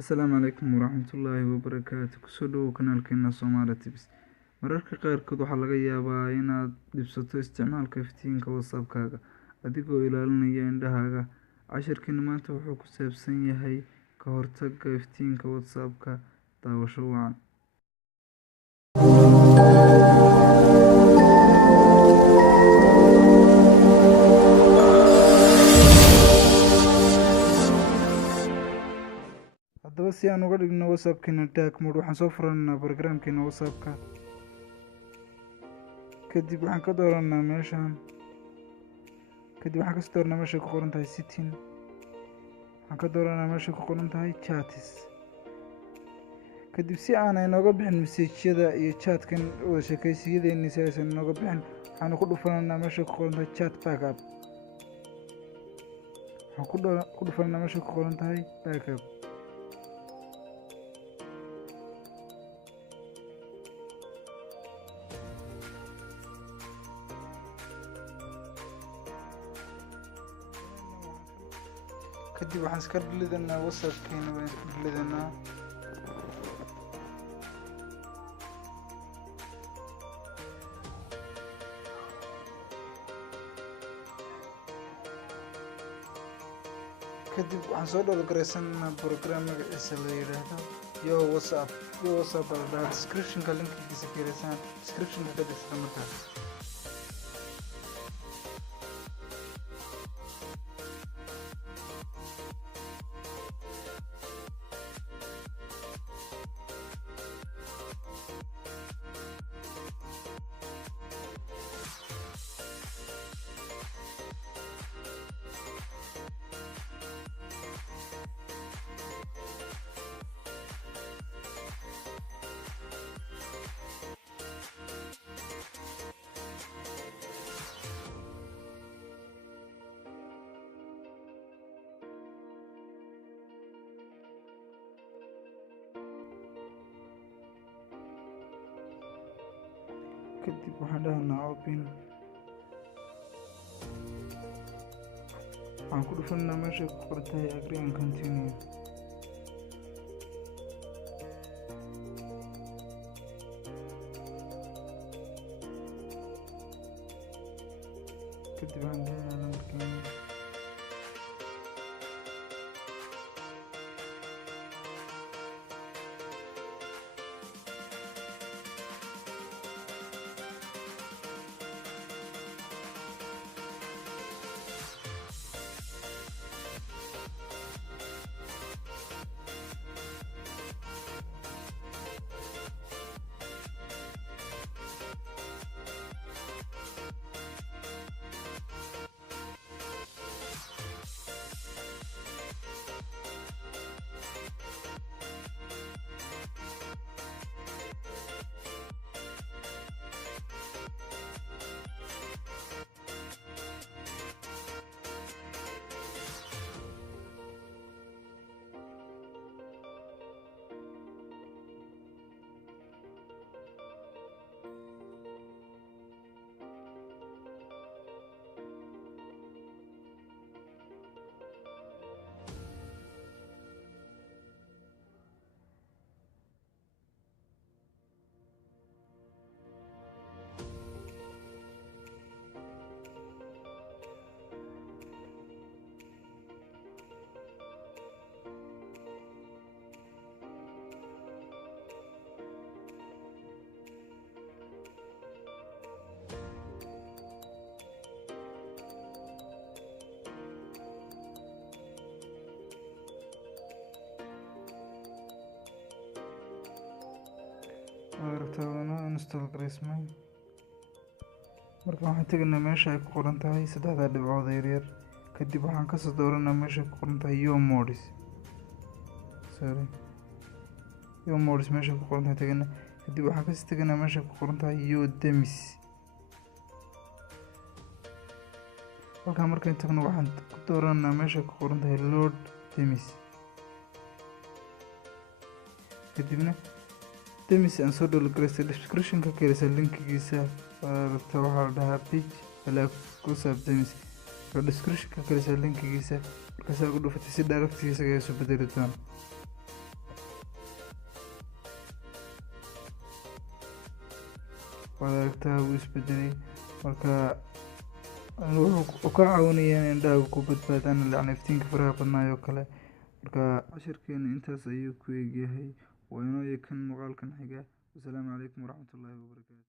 Asalaamu calaykum waraxmatullaahi wabarakaatu. Kusoo dhawow kanaalkeena Soomaali Tips. Mararka qaarkood waxaa laga yaabaa inaad dhibsato isticmaalka iftiinka WhatsApp-kaaga adigoo ilaalinaya indhahaaga. Casharkeena maanta wuxuu ku saabsan yahay ka hortagga iftiinka WhatsApp-ka. Daawasho wacan. haddaba si aan uga dhigno WhatsApp-keena dark mode, waxaan soo furanaynaa barnaamijkeena WhatsApp-ka. kadib waxaan ka dooranaa meeshaan kasoo dooranaa meesha ku qoran tahay setting. waxaan ka dooranaa meesha ku qoran tahay chats. kadib si aan inooga bixin message-yada iyo chat-kan wada sheekaysiyadeennii si aysan inooga bixin, waxaan ku dhufanaynaa meesha ku qoran tahay chat backup. waxaan ku dhufanaynaa meesha ku qoran tahay backup. kadib waxaan iska dhilidanaa WhatsApp-keena, waan iska dhilidanaa. kadib waxaan soo dhowlgaraysanaa program magaciisa la yidhaahdo Yo WhatsApp. baa la dhahaa. description-ka linkigiisa ka helaysaan, description-ka ka dhigta markaas. kadib waxaan dhahnaa open. waxaan ku dhufanaa meesha ku qoran tahay agree and continue. kadib waxaan dhahnaa lambarkeena. rabtaa install garaysmay. marka waxaan tegaynaa meesha ay ku qoran tahay saddexda dhibcood yaryar. kadib waxaan kasoo dooranaa meesha ku qoran tahay Yo modes meesha ku qoran tahay tegana. kadib waxaan kasii tegaynaa meesha ku qoran tahay Yo Demis. halkaa markaan tagno waxaan ku dooranaa meesha ku qoran tahay Load Demis. kadibna Demis aan soo dhowlgaraystay, description-ka ka heleysa linkigiisa. waxaa la dhahaa page balaa ku saab Demis. description-ka ka heleysa linkigiisa. markaasaa ugu dhufatay si direct isaga isu bedeli doona. waad aragtaa wuu isbedelay. Marka wuxuu ka caawinayaa in indhahaagu ku badbaadaan yacni iftiinka faraha badnaayo kale. Marka casharkeena intaas ayuu ku egyahay. Waa inoo kan muuqaalkan xiga. Wasalaamu calaykum waraxmatullaahi wabarakaatu.